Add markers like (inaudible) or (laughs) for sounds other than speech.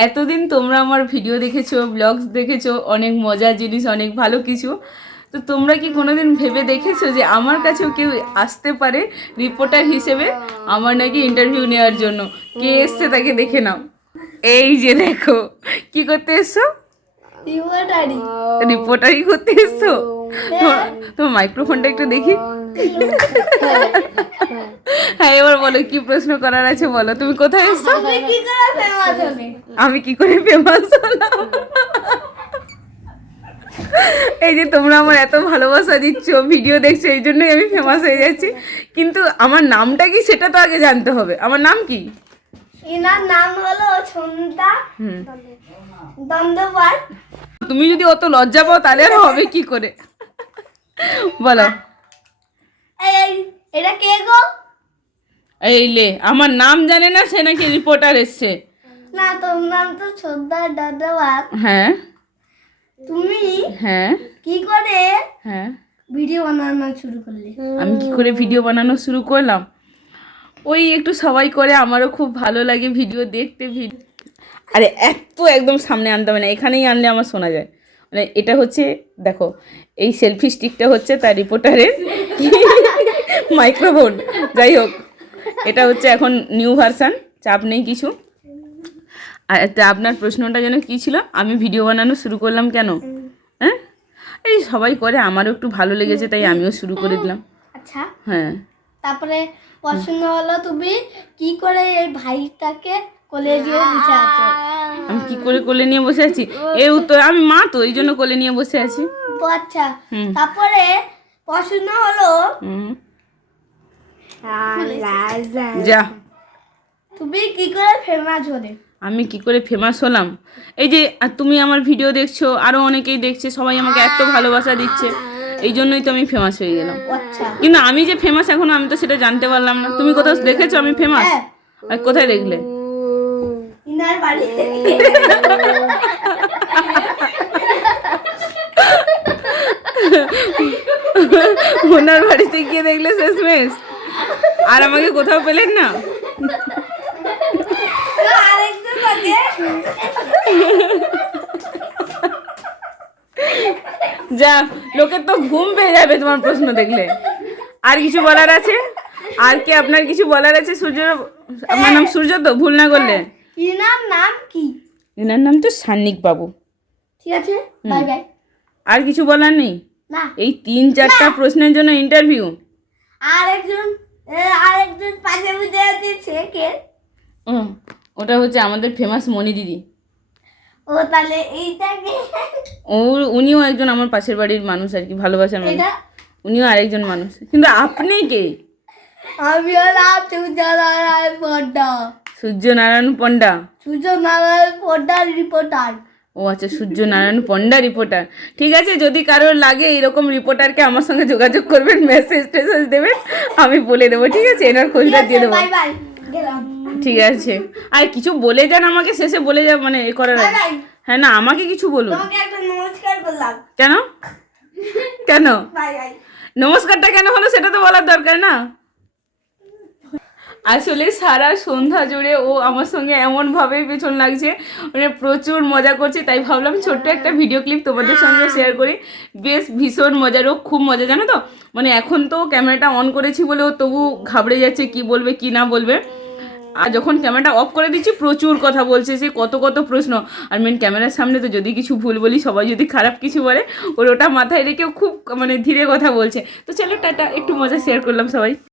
এতদিন তোমরা আমার ভিডিও দেখেছ ব্লগস দেখেছ অনেক মজার জিনিস অনেক ভালো কিছু। তো তোমরা কি কোনোদিন ভেবে দেখেছ যে আমার কাছেও কেউ আসতে পারে রিপোর্টার হিসেবে আমার নাকি ইন্টারভিউ নেওয়ার জন্য? কে এসছে তাকে দেখে নাও। এই যে দেখো কি করতে এসছো? রিপোর্টারি রিপোর্টারই করতে এসছো? তোমার- তোমার মাইক্রোফোনটা একটু দেখি। হ্যাঁ এবার বলো কি প্রশ্ন করার আছে বলো? তুমি কোথায় এসছো? আমি কি করে ফেমাস হলাম? এই যে তোমরা আমার এত ভালোবাসা দিচ্ছ ভিডিও দেখছ এই জন্যই আমি ফেমাস হয়ে যাচ্ছি। কিন্তু আমার নামটা কি সেটা তো আগে জানতে হবে। আমার নাম কি? এনার নাম হলো সন্ধ্যা তুমি যদি অত লজ্জা পাও তাহলে আর হবে কি করে? বলো। এই এটা কে গো? এই লে আমার নাম জানে না সে নাকি রিপোর্টার এসছে। না তোর নাম তো সন্ধ্যা দন্দপাট হ্যাঁ। তুমি হ্যাঁ। কি করে হ্যাঁ। ভিডিও বানানো শুরু করলে? আমি কি করে ভিডিও বানানো শুরু করলাম? ওই একটু সবাই করে আমারও খুব ভালো লাগে ভিডিও দেখতে ভিডিও আরে এত একদম সামনে আনতে হবে না এখানেই আনলে আমার শোনা যায়। মানে এটা হচ্ছে দেখো এই সেলফি স্টিকটা হচ্ছে তার রিপোর্টারের মাইক্রোফোন (laughs) যাই হোক। এটা হচ্ছে এখন নিউ ভার্সান চাপ নেই কিছু। আর তা আপনার প্রশ্নটা যেন কী ছিল? আমি ভিডিও বানানো শুরু করলাম কেন? হ্যাঁ? এই সবাই করে আমারও একটু ভালো লেগেছে তাই আমিও শুরু করে দিলাম। আচ্ছা। হ্যাঁ। তারপরে পছন্দ হলো তুমি কি করে এই ভাইটাকে কোলে দিয়ে বসে আছো? আমি কি করে কোলে নিয়ে বসে আছি? এর উত্তর আমি মা তো এই জন্য কোলে নিয়ে বসে আছি। আচ্ছা। তারপরে পছন্দ হলো হুম। যা। তুমি কি করে ফেমাস হলে? আমি কি করে ফেমাস হলাম? এই যে তুমি আমার ভিডিও দেখছ আরও অনেকেই দেখছে সবাই আমাকে এত ভালোবাসা দিচ্ছে এই জন্যই তো আমি ফেমাস হয়ে গেলাম। আচ্ছা। কিন্তু আমি যে ফেমাস এখন আমি তো সেটা জানতে পারলাম না। তুমি কোথাও দেখেছ আমি ফেমাস হ্যাঁ। আর কোথায় দেখলে? ওনার বাড়িতে গিয়ে দেখলে শেষমেশ? আর আমাকে কোথাও পেলেন না? যা লোকের তো ঘুম পেয়ে যাবে তোমার প্রশ্ন দেখলে। আর কিছু বলার আছে? আর কি আপনার কিছু বলার আছে? সূর্য আপনার নাম সূর্য তো ভুল না করলে। ইনার নাম কি? এনার নাম তো সান্নিক বাবু। ঠিক আছে বাই বাই আর কিছু বলার নেই? এই তিন চারটা প্রশ্নের জন্য ইন্টারভিউ আরেকজন এ, আরেকজন বুঝে আছে সে কে? ওটা হচ্ছে আমাদের ফেমাস মণি দিদি। ও তাহলে এইটাকে ও উনিও একজন আমার পাশের বাড়ির মানুষ আর কি ভালোবাসার মানুষ। উনিও আরেকজন মানুষ। কিন্তু আপনি কে? আমি হলাম সূর্যনারায়ণ পড্ডা সূর্যনারায়ণ পণ্ডা। সূর্যনারায়ণ পড্ডার রিপোর্টার ও আচ্ছা সূর্য নারায়ণ পণ্ডা রিপোর্টার ঠিক আছে যদি কারোর লাগে এরকম রিপোর্টারকে আমার সঙ্গে যোগাযোগ করবেন মেসেজ টেসেজ দেবেন আমি বলে দেবো ঠিক আছে? এনার খোঁজটা দিয়ে দেবো। ঠিক আছে। আর কিছু বলে যান আমাকে শেষে বলে যা মানে এ করার হ্যাঁ না আমাকে কিছু বলুন। কেন? (laughs) কেন? নমস্কারটা কেন হলো সেটা তো বলার দরকার না। আসলে সারা সন্ধ্যা জুড়ে ও আমার সঙ্গে এমনভাবে পেছন লাগছে মানে প্রচুর মজা করছে তাই ভাবলাম ছোট্ট একটা ভিডিও ক্লিপ তোমাদের সঙ্গে শেয়ার করি। বেশ ভীষণ মজার ও খুব মজা জানো তো? মানে এখন তো ক্যামেরাটা অন করেছি বলে ও তবু ঘাবড়ে যাচ্ছে কি বলবে কি না বলবে। আর যখন ক্যামেরাটা অফ করে দিচ্ছি প্রচুর কথা বলছে সে কত কত প্রশ্ন। আর মেন ক্যামেরার সামনে তো যদি কিছু ভুল বলি সবাই যদি খারাপ কিছু বলে ওর ওটা মাথায় রেখেও খুব মানে ধীরে কথা বলছে। তো চলো টাটা একটু মজা শেয়ার করলাম সবাই।